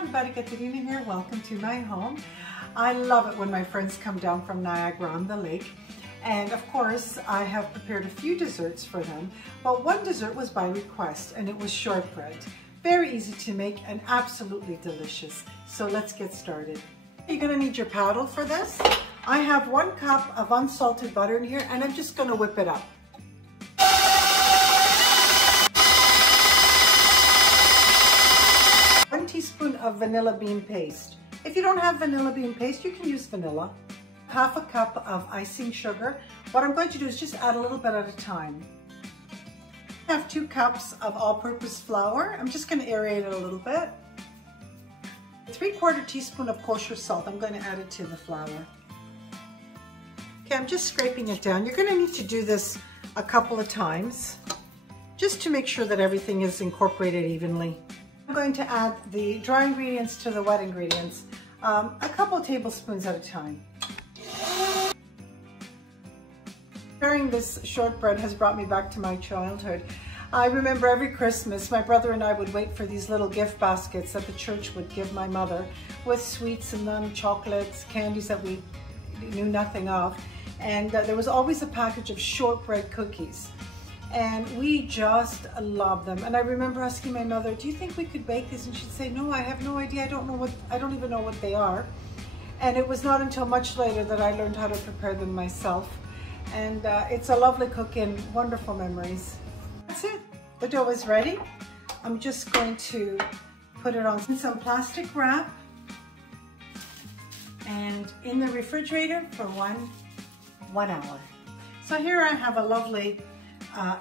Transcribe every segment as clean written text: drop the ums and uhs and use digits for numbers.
everybody, Katerina here. Welcome to my home. I love it when my friends come down from Niagara on the lake. And of course, I have prepared a few desserts for them, but one dessert was by request and it was shortbread. Very easy to make and absolutely delicious. So let's get started. You're gonna need your paddle for this. I have 1 cup of unsalted butter in here and I'm just gonna whip it up. Teaspoon of vanilla bean paste. If you don't have vanilla bean paste, you can use vanilla. 1/2 cup of icing sugar. What I'm going to do is just add a little bit at a time. I have 2 cups of all-purpose flour. I'm just going to aerate it a little bit. 3/4 teaspoon of kosher salt. I'm going to add it to the flour. Okay, I'm just scraping it down. You're going to need to do this a couple of times just to make sure that everything is incorporated evenly. I'm going to add the dry ingredients to the wet ingredients, a couple of tablespoons at a time. Preparing this shortbread has brought me back to my childhood. I remember every Christmas, my brother and I would wait for these little gift baskets that the church would give my mother with sweets in them, chocolates, candies that we knew nothing of. And there was always a package of shortbread cookies. And we just loved them. And I remember asking my mother, do you think we could bake these? And she'd say, no, I have no idea. I don't even know what they are. And it was not until much later that I learned how to prepare them myself. And it's a lovely cookie and wonderful memories. That's it. The dough is ready. I'm just going to put it on some plastic wrap and in the refrigerator for one hour. So here I have a lovely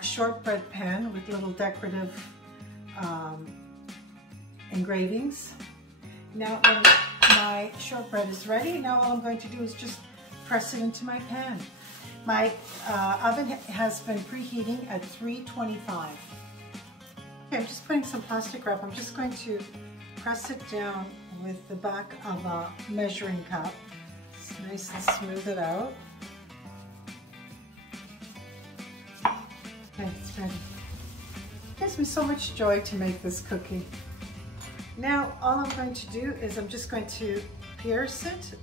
shortbread pan with little decorative engravings. Now when my shortbread is ready, now all I'm going to do is just press it into my pan. My oven has been preheating at 325. Okay, I'm just putting some plastic wrap. I'm just going to press it down with the back of a measuring cup. Just nice and smooth it out. Okay, it's ready. It gives me so much joy to make this cookie. Now all I'm going to do is I'm just going to pierce it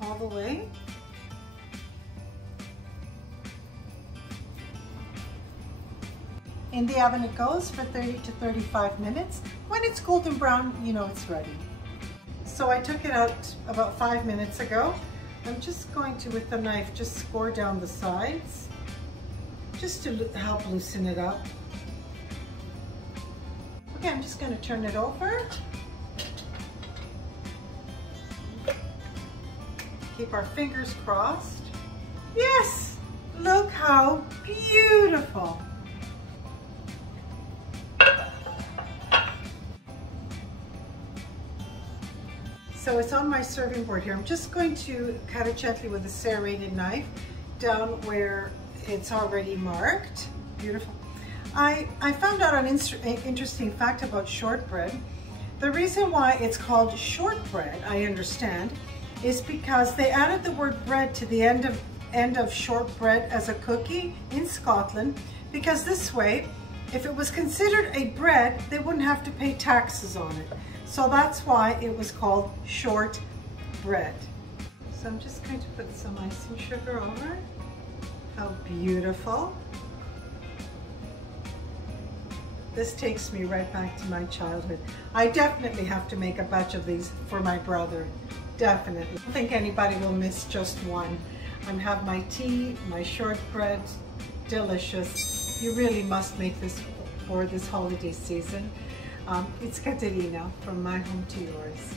all the way. In the oven it goes for 30 to 35 minutes. When it's golden brown, you know it's ready. So I took it out about 5 minutes ago. I'm just going to, with the knife, just score down the sides, just to help loosen it up. Okay, I'm just going to turn it over. Keep our fingers crossed. Yes! Look how beautiful! So it's on my serving board here. I'm just going to cut it gently with a serrated knife down where it's already marked. Beautiful. I found out an interesting fact about shortbread. The reason why it's called shortbread, I understand, is because they added the word bread to the end of shortbread as a cookie in Scotland, because this way, if it was considered a bread, they wouldn't have to pay taxes on it. So that's why it was called shortbread. So I'm just going to put some icing sugar over. How beautiful. This takes me right back to my childhood. I definitely have to make a batch of these for my brother. Definitely. I don't think anybody will miss just one. And have my tea, my shortbread, delicious. You really must make this for this holiday season. It's Katerina from my home to yours.